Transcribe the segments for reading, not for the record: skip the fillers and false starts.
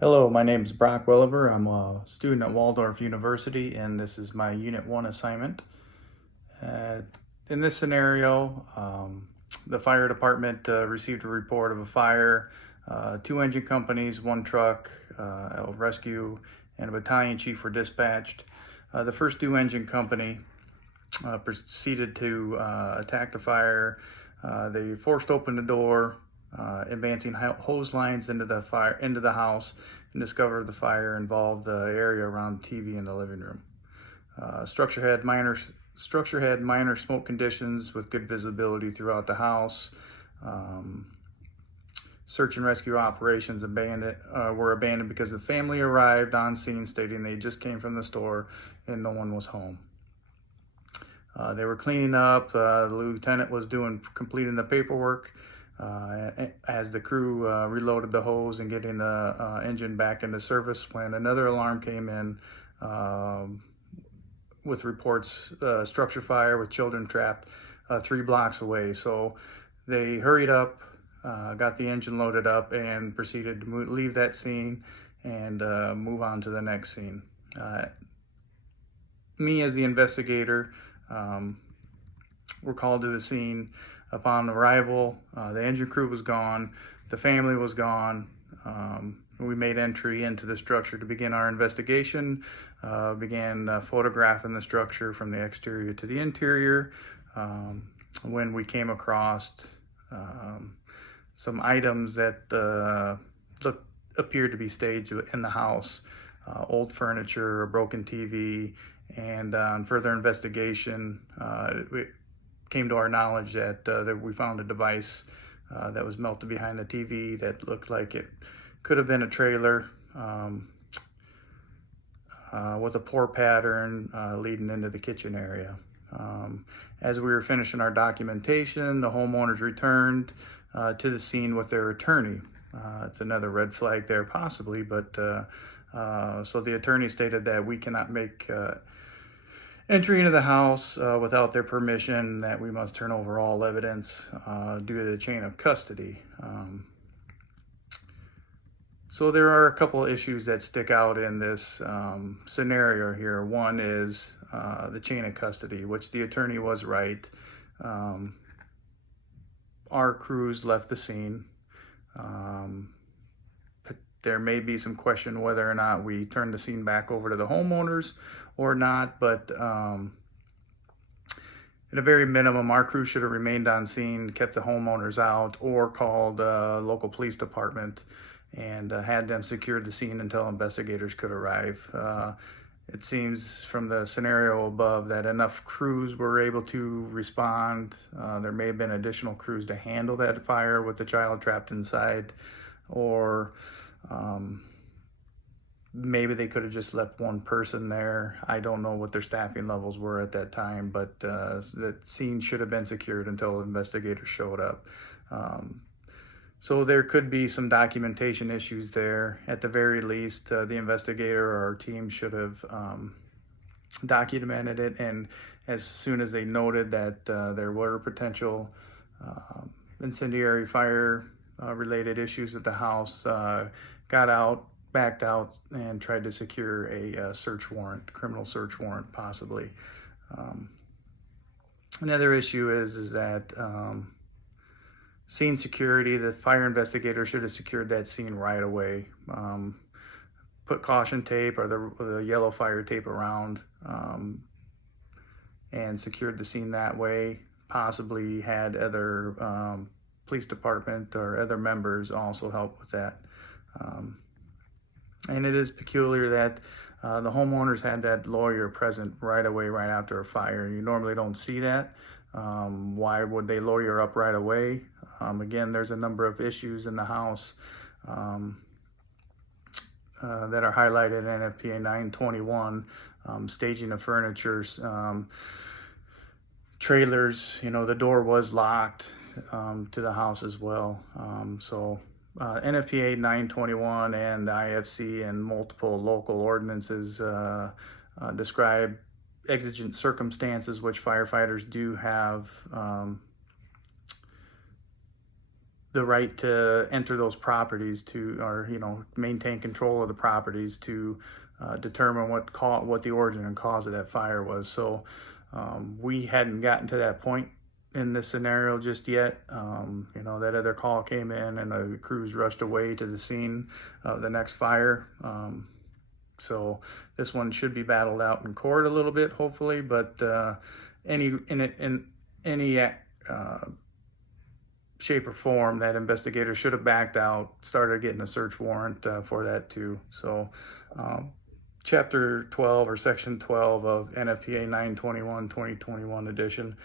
Hello, my name is Brock Welliver. I'm a student at Waldorf University, and this is my Unit 1 assignment. Uh, in this scenario, the fire department received a report of a fire. Two engine companies, one truck, a rescue, and a battalion chief were dispatched. The first two engine company proceeded to attack the fire. They forced open the door, advancing hose lines into the house, and discovered the fire involved the area around the TV in the living room. Structure had minor smoke conditions with good visibility throughout the house. Search and rescue operations were abandoned because the family arrived on scene stating they just came from the store and no one was home. They were cleaning up. The lieutenant was completing the paperwork as the crew reloaded the hose and getting the engine back into service when another alarm came in with reports structure fire with children trapped 3 blocks away. So they hurried up, got the engine loaded up, and proceeded to leave that scene and move on to the next scene. Me as the investigator, were called to the scene. Upon arrival, the engine crew was gone, the family was gone. We made entry into the structure to begin our investigation, began photographing the structure from the exterior to the interior, when we came across some items that appeared to be staged in the house, old furniture, a broken TV, and on further investigation, it came to our knowledge that we found a device that was melted behind the TV that looked like it could have been a trailer with a pour pattern leading into the kitchen area. As we were finishing our documentation, the homeowners returned to the scene with their attorney. It's another red flag there possibly, but so the attorney stated that we cannot make entry into the house without their permission, that we must turn over all evidence due to the chain of custody. So there are a couple of issues that stick out in this scenario here. One is the chain of custody, which the attorney was right. Our crews left the scene. There may be some question whether or not we turn the scene back over to the homeowners or not, but at a very minimum, our crew should have remained on scene, kept the homeowners out, or called local police department and had them secure the scene until investigators could arrive. It seems from the scenario above that enough crews were able to respond. There may have been additional crews to handle that fire with the child trapped inside, or maybe they could have just left one person there. I don't know what their staffing levels were at that time, but the scene should have been secured until investigators showed up. So there could be some documentation issues there. At the very least, the investigator or our team should have documented it, and as soon as they noted that there were potential incendiary fire related issues at the house, got out, backed out, and tried to secure a search warrant, criminal search warrant possibly. Another issue is that scene security. The fire investigator should have secured that scene right away. Put caution tape or the yellow fire tape around and secured the scene that way. Possibly had other police department or other members also help with that. And it is peculiar that the homeowners had that lawyer present right away, right after a fire. You normally don't see that. Why would they lawyer up right away? Again, there's a number of issues in the house that are highlighted in NFPA 921, staging of furniture, trailers. The door was locked to the house as well. So NFPA 921 and the IFC and multiple local ordinances describe exigent circumstances which firefighters do have the right to enter those properties or maintain control of the properties to determine what the origin and cause of that fire was. So we hadn't gotten to that point in this scenario just yet. That other call came in and the crews rushed away to the scene of the next fire. So this one should be battled out in court a little bit, hopefully, but in any shape or form, that investigator should have backed out, started getting a search warrant for that too. So Chapter 12 or Section 12 of NFPA 921 2021 edition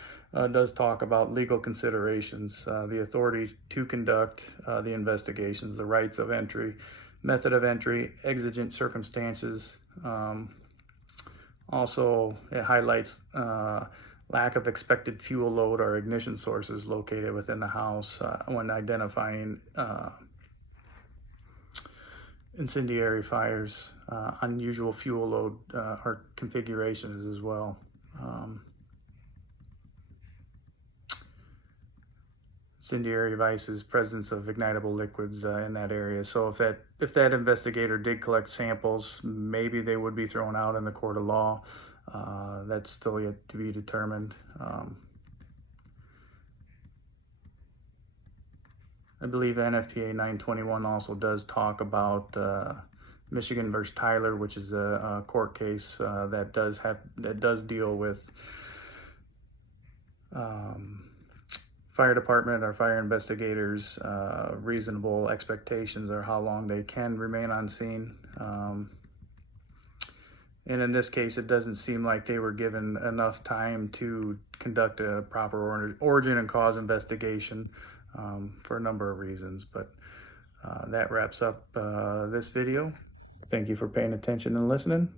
does talk about legal considerations, the authority to conduct the investigations, the rights of entry, method of entry, exigent circumstances. Also, it highlights lack of expected fuel load or ignition sources located within the house when identifying incendiary fires, unusual fuel load or configurations as well. Incendiary devices, presence of ignitable liquids in that area. So if that investigator did collect samples, maybe they would be thrown out in the court of law. That's still yet to be determined. I believe NFPA 921 also does talk about Michigan versus Tyler, which is a court case that does deal with fire department or fire investigators reasonable expectations or how long they can remain on scene. And in this case, it doesn't seem like they were given enough time to conduct a proper origin and cause investigation for a number of reasons. But that wraps up this video. Thank you for paying attention and listening.